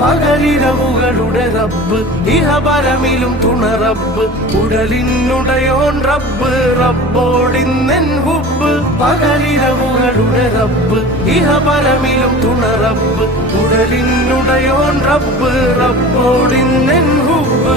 പകലിരവുകളുടെ റബ്ബ് ഇഹപരമിലും തുണ റബ്ബ് ഉടലിനുടയോൻ റബ്ബ് റബ്ബോടിന്നെൻ ഹുബ് പകലിരവുകളുടെ റബ്ബ് ഇഹപരമിലും തുണ റബ്ബ് ഉടലിനുടയോൻ റബ്ബ് റബ്ബോടിന്നെൻ ഹുബ്